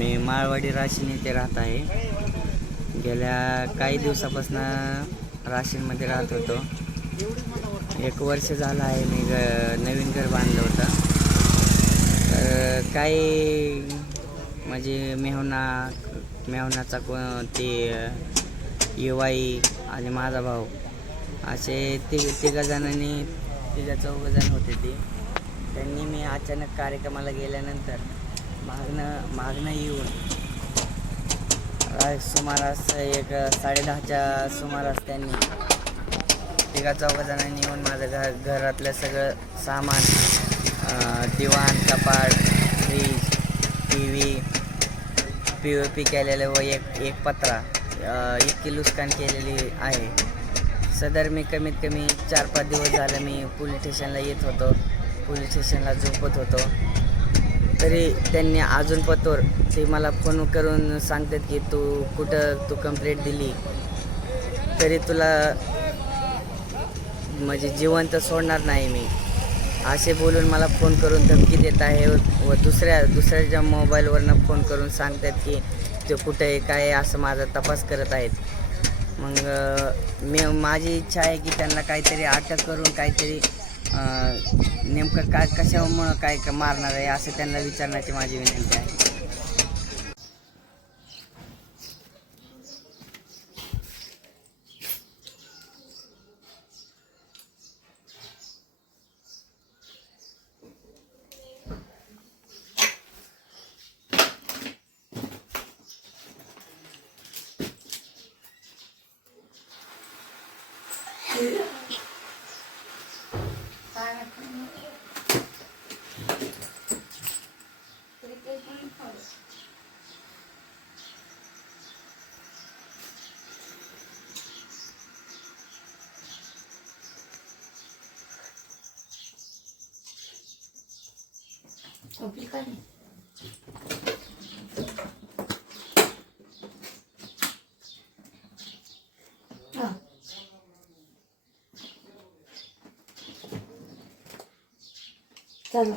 मी माळवाडी राशीन येथे राहत आहे. गेल्या काही दिवसापासून राशीनमध्ये राहत होतो. 1 वर्ष झालं आहे मी नवीन घर बांधलं होतं. तर काही म्हणजे मेहुणाचा ते युवाई आणि माझा भाऊ असे तिघा चौघजण होते ते. त्यांनी मी अचानक कार्यक्रमाला गेल्यानंतर मागणं येऊन सुमारास 10:30च्या सुमारास त्यांनी तिघा चौघजणांनी येऊन माझं घरातलं सगळं सामान, दिवाण, कपाट, फ्रीज, TV, POP केलेलं व एक पत्रा इतकी नुकसान केलेली आहे. सदर मी कमीत कमी 4-5 दिवस झालं मी पोलीस स्टेशनला येत होतो, पोलीस स्टेशनला झोपत होतो. तरी त्यांनी अजून पतोर ते मला फोन करून सांगतात की तू कंप्लेंट दिली तरी तुला म्हणजे जिवंत सोडणार नाही मी, असे बोलून मला फोन करून धमकी देत आहे. व दुसऱ्याच्या मोबाईलवरनं फोन करून सांगतात की ते कुठे आहे काय आहे असं माझा तपास करत आहेत. मग माझी इच्छा आहे की त्यांना काहीतरी अटक करून काहीतरी नेमकं कशामुळं काय मारणार आहे असं त्यांना विचारण्याची माझी विनंती आहे. चलो